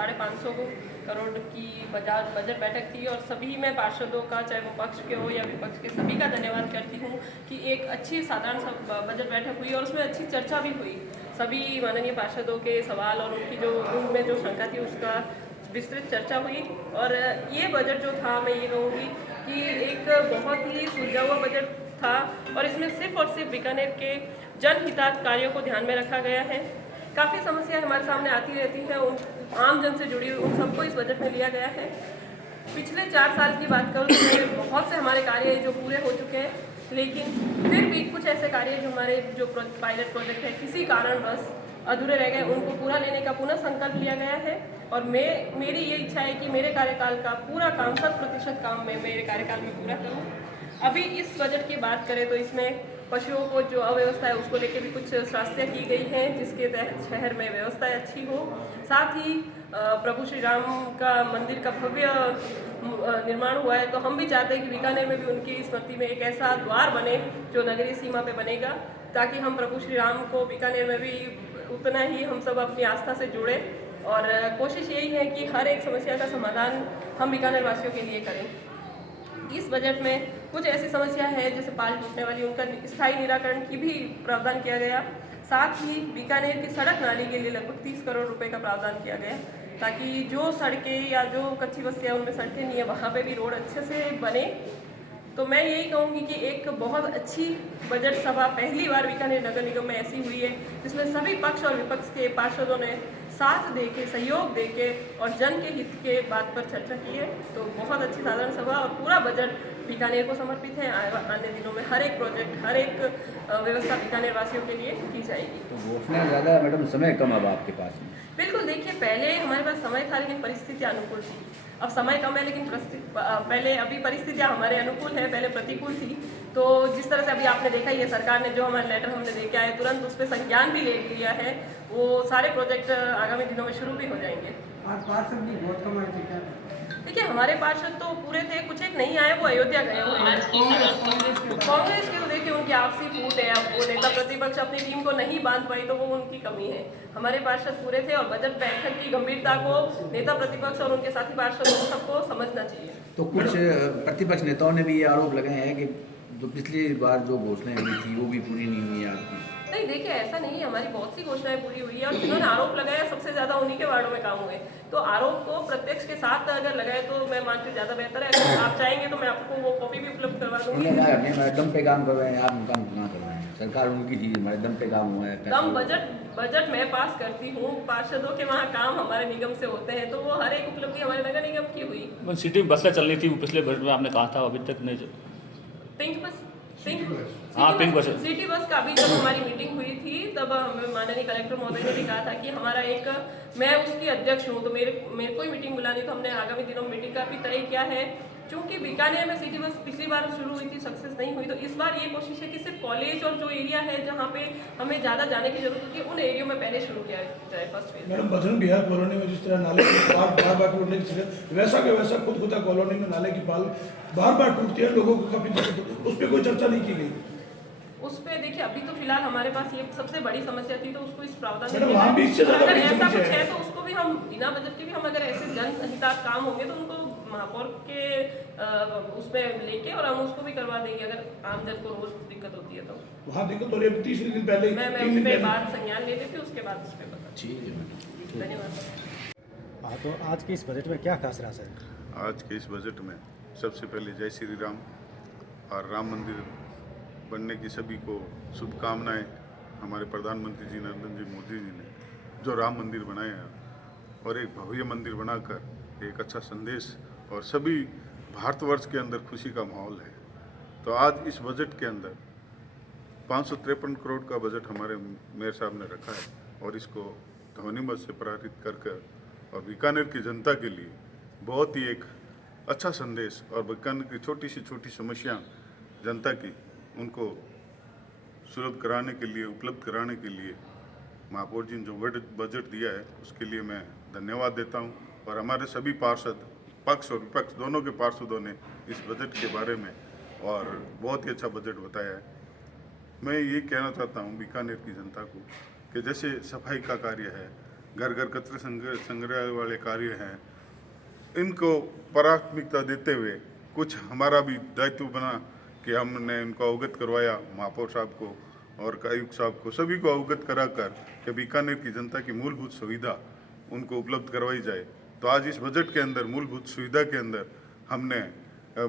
550 करोड़ की बजट बैठक थी और सभी मैं पार्षदों का, चाहे वो पक्ष के हो या विपक्ष के, सभी का धन्यवाद करती हूँ कि एक अच्छी साधारण बजट बैठक हुई और उसमें अच्छी चर्चा भी हुई। सभी माननीय पार्षदों के सवाल और उनमें जो शंका थी उसका विस्तृत चर्चा हुई। और ये बजट जो था, मैं ये कहूँगी कि एक बहुत ही सुलझा हुआ बजट था और इसमें सिर्फ और सिर्फ बीकानेर के जनहितार्थ कार्यों को ध्यान में रखा गया है। काफ़ी समस्याएं हमारे सामने आती रहती हैं, उन आम जन से जुड़ी हुई उन सबको इस बजट में लिया गया है। पिछले 4 साल की बात करूँ तो बहुत से हमारे कार्य जो पूरे हो चुके हैं, लेकिन फिर भी कुछ ऐसे कार्य जो हमारे जो पायलट प्रोजेक्ट है किसी कारणवश अधूरे रह गए, उनको पूरा लेने का पुनः संकल्प लिया गया है। और मेरी ये इच्छा है कि मेरे कार्यकाल का पूरा काम 100% काम मैं मेरे कार्यकाल में पूरा करूँ। अभी इस बजट की बात करें तो इसमें पशुओं को जो अव्यवस्था है उसको लेकर भी कुछ शास्तियाँ की गई हैं, जिसके तहत शहर में व्यवस्थाएं अच्छी हो। साथ ही प्रभु श्री राम का मंदिर का भव्य निर्माण हुआ है, तो हम भी चाहते हैं कि बीकानेर में भी उनकी स्मृति में एक ऐसा द्वार बने जो नगरीय सीमा पे बनेगा, ताकि हम प्रभु श्री राम को बीकानेर में भी उतना ही हम सब अपनी आस्था से जुड़ें। और कोशिश यही है कि हर एक समस्या का समाधान हम बीकानेर वासियों के लिए करें। इस बजट में कुछ ऐसी समस्या है जैसे पाल टूटने वाली, उनका स्थायी निराकरण की भी प्रावधान किया गया। साथ ही बीकानेर की सड़क नाली के लिए लगभग 30 करोड़ रुपए का प्रावधान किया गया, ताकि जो सड़कें या जो कच्ची बस्तियाँ उनमें सड़कें नहीं है वहाँ पे भी रोड अच्छे से बने। तो मैं यही कहूँगी कि एक बहुत अच्छी बजट सभा पहली बार बीकानेर नगर निगम में ऐसी हुई है जिसमें सभी पक्ष और विपक्ष के पार्षदों ने साथ देके, सहयोग देके और जन के हित के बात पर चर्चा की है। तो बहुत अच्छी साधारण सभा और पूरा बजट बीकानेर को समर्पित है। आने दिनों में हर एक प्रोजेक्ट, हर एक व्यवस्था बीकानेर वासियों के लिए की जाएगी। तो घोषणा ज़्यादा मैडम, समय कम अब आपके पास में। बिल्कुल, देखिए पहले हमारे पास समय था लेकिन परिस्थितियाँ अनुकूल थी। अब समय कम है लेकिन पहले अभी परिस्थितियाँ हमारे अनुकूल है, पहले प्रतिकूल थी। तो जिस तरह से अभी आपने देखा ही है, सरकार ने जो हमारे लेटर हमने दे के आए तुरंत उस पर संज्ञान भी ले लिया है। वो सारे प्रोजेक्ट आगामी दिनों में शुरू भी हो जाएंगे। आज पार्षद भी बहुत कम आए थे क्या? देखिए हमारे पार्षद तो पूरे थे, कुछ एक नहीं आए, वो अयोध्या गए हुए हैं। कांग्रेस के तो देखिए उनकी आपसी फूट है, अब वो नेता प्रतिपक्ष अपनी टीम को नहीं बांध पाई तो वो उनकी कमी है। हमारे पार्षद पूरे थे और बजट बैठक की गंभीरता को नेता प्रतिपक्ष और उनके साथी पार्षदों को सबको समझना चाहिए। तो कुछ प्रतिपक्ष नेताओं ने भी ये आरोप लगाए हैं कि जो पिछली बार जो घोषणाएं हुई थी वो भी पूरी नहीं हुई है आपकी। नहीं, देखिए ऐसा नहीं है, हमारी बहुत सी घोषणाएं पूरी हुई है और जिन्होंने आरोप लगाया सबसे ज्यादा उन्हीं के वार्डों में काम हुए। तो आरोप को प्रत्यक्ष के साथ अगर लगाए तो मैं मानती हूँ ज्यादा बेहतर है। अगर आप चाहेंगे तो मैं आपको वो कॉपी भी उपलब्ध करवा दूंगी। हमारे दम पे काम कर रहे हैं, आप काम कहाँ कर रहे हैं? सरकार उनकी थी, हमारे दम पे काम हुआ है। दम बजट मैं पास करती हूँ, पार्षदों के वहाँ काम हमारे निगम से होते हैं, तो वो हर एक उपलब्धि हमारे नगर निगम की हुई। सिटी में बसें चल रही थी, वो पिछले बजट में आपने कहा था, अभी तक नहीं पिंक बस, हाँ पिंक बस, सिटी बस का अभी जब हमारी मीटिंग हुई थी तब हमें माननीय कलेक्टर महोदय ने भी कहा था कि हमारा एक, मैं उसकी अध्यक्ष हूँ तो मेरे को ही मीटिंग बुलानी, तो हमने आगामी दिनों में मीटिंग का भी तय किया है। चूँकि बीकानेर में सिटी बस पिछली बार शुरू हुई थी, सक्सेस नहीं हुई, तो इस बार ये कोशिश है कि सिर्फ कॉलेज और जो एरिया है जहाँ पे हमें ज़्यादा जाने की जरूरत होती है उन एरिया में पहले शुरू किया जाए first phase. Madam, Bajrang Bihar colony में जिस तरह नाले की बार बार टूटने की शिकायत, वैसा के वैसा खुद कॉलोनी में नाले की पाल बार बार टूटती है, लोगों को काफी दिक्कत, उस पर कोई चर्चा नहीं की गई। उस पे देखिए अभी तो फिलहाल हमारे पास ये सबसे बड़ी समस्या थी, तो उसको इस प्रावधान मैडम, वहाँ भी इससे ज़्यादा अगर बड़ी ऐसा समस्या कुछ है है तो उसको भी हम बिना बजट के भी हम अगर ऐसे जनहितार्थ काम होंगे तो उनको महापौर के उसमें लेके और हम उसको भी करवा देंगे अगर आमजन को रोज दिक्कत होती है तो। वहाँ दिक्कत हो रही है, 30 दिन पहले मैं उस पर बात संज्ञान ले लेती हूँ, उसके बाद उस पर बता। ठीक है मैडम, धन्यवाद। हाँ, तो आज के इस बजट में क्या खास रहा सर? आज के इस बजट में सबसे पहले जय श्री राम और राम मंदिर बनने की सभी को शुभकामनाएं। हमारे प्रधानमंत्री जी नरेंद्र जी मोदी जी ने जो राम मंदिर बनाया है और एक भव्य मंदिर बनाकर एक अच्छा संदेश और सभी भारतवर्ष के अंदर खुशी का माहौल है। तो आज इस बजट के अंदर 553 करोड़ का बजट हमारे मेयर साहब ने रखा है और इसको ध्वनिमत से पारित कर और बीकानेर की जनता के लिए बहुत ही एक अच्छा संदेश और बीकानेर की छोटी सी छोटी समस्या जनता की उनको सुलभ कराने के लिए, उपलब्ध कराने के लिए महापौर जी ने जो बजट दिया है उसके लिए मैं धन्यवाद देता हूं। और हमारे सभी पार्षद, पक्ष और विपक्ष दोनों के पार्षदों ने इस बजट के बारे में और बहुत ही अच्छा बजट बताया है। मैं ये कहना चाहता हूं बीकानेर की जनता को कि जैसे सफाई का कार्य है, घर घर कचरे संग्रह वाले कार्य हैं, इनको प्राथमिकता देते हुए कुछ हमारा भी दायित्व बना कि हमने इनको अवगत करवाया, महापौर साहब को और आयुक्त साहब को, सभी को अवगत कराकर कि बीकानेर की जनता की मूलभूत सुविधा उनको उपलब्ध करवाई जाए। तो आज इस बजट के अंदर मूलभूत सुविधा के अंदर हमने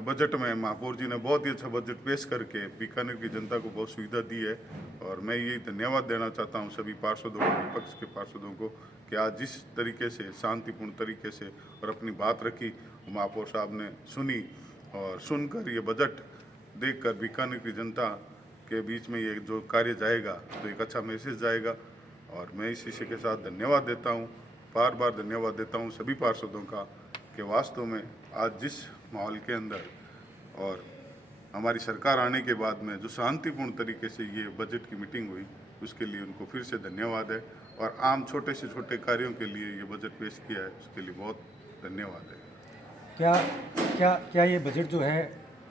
बजट में महापौर जी ने बहुत ही अच्छा बजट पेश करके बीकानेर की जनता को बहुत सुविधा दी है। और मैं यही धन्यवाद देना चाहता हूं सभी पार्षदों को, विपक्ष के पार्षदों को, कि आज जिस तरीके से शांतिपूर्ण तरीके से और अपनी बात रखी, महापौर साहब ने सुनी और सुनकर ये बजट देखकर बीकानेर की जनता के बीच में ये जो कार्य जाएगा तो एक अच्छा मैसेज जाएगा। और मैं इस विषय के साथ धन्यवाद देता हूँ, बार बार धन्यवाद देता हूँ सभी पार्षदों का कि वास्तव में आज जिस माहौल के अंदर और हमारी सरकार आने के बाद में जो शांतिपूर्ण तरीके से ये बजट की मीटिंग हुई, उसके लिए उनको फिर से धन्यवाद है। और आम छोटे से छोटे कार्यों के लिए ये बजट पेश किया है, उसके लिए बहुत धन्यवाद है। क्या क्या क्या ये बजट जो है,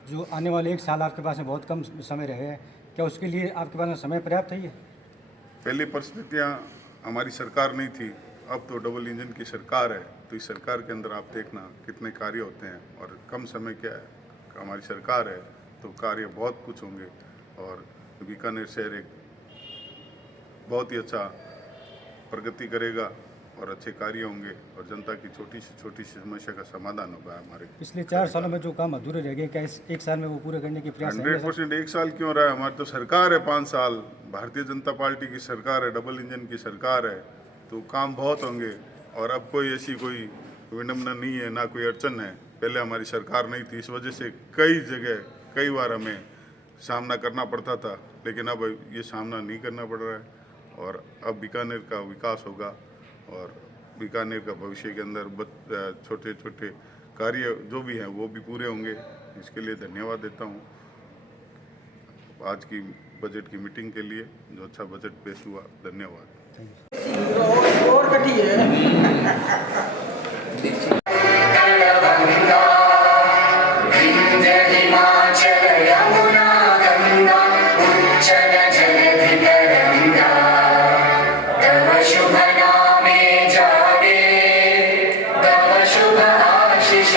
जो आने वाले 1 साल आपके पास में बहुत कम समय रहे हैं, क्या उसके लिए आपके पास में समय पर्याप्त है? ये पहली परिस्थितियाँ हमारी सरकार नहीं थी, अब तो डबल इंजन की सरकार है, तो इस सरकार के अंदर आप देखना कितने कार्य होते हैं और कम समय क्या है, हमारी सरकार है तो कार्य बहुत कुछ होंगे। और बीकानेर शहर एक बहुत ही अच्छा प्रगति करेगा और अच्छे कार्य होंगे और जनता की छोटी सी समस्या का समाधान होगा। हमारे पिछले 4 सालों में जो काम अधूरे रह गए, क्या इस 1 साल में वो पूरे करने की प्रयास है? 100% 1 साल क्यों रहा है, हमारी तो सरकार है 5 साल, भारतीय जनता पार्टी की सरकार है, डबल इंजन की सरकार है, तो काम बहुत होंगे। और अब कोई ऐसी कोई विडम्बना नहीं है, ना कोई अड़चन है। पहले हमारी सरकार नहीं थी, इस वजह से कई जगह कई बार हमें सामना करना पड़ता था, लेकिन अब ये सामना नहीं करना पड़ रहा है। और अब बीकानेर का विकास होगा और बीकानेर का भविष्य के अंदर छोटे छोटे कार्य जो भी हैं वो भी पूरे होंगे। इसके लिए धन्यवाद देता हूँ आज की बजट की मीटिंग के लिए, जो अच्छा बजट पेश हुआ। धन्यवाद। और कटी शुभ आशीष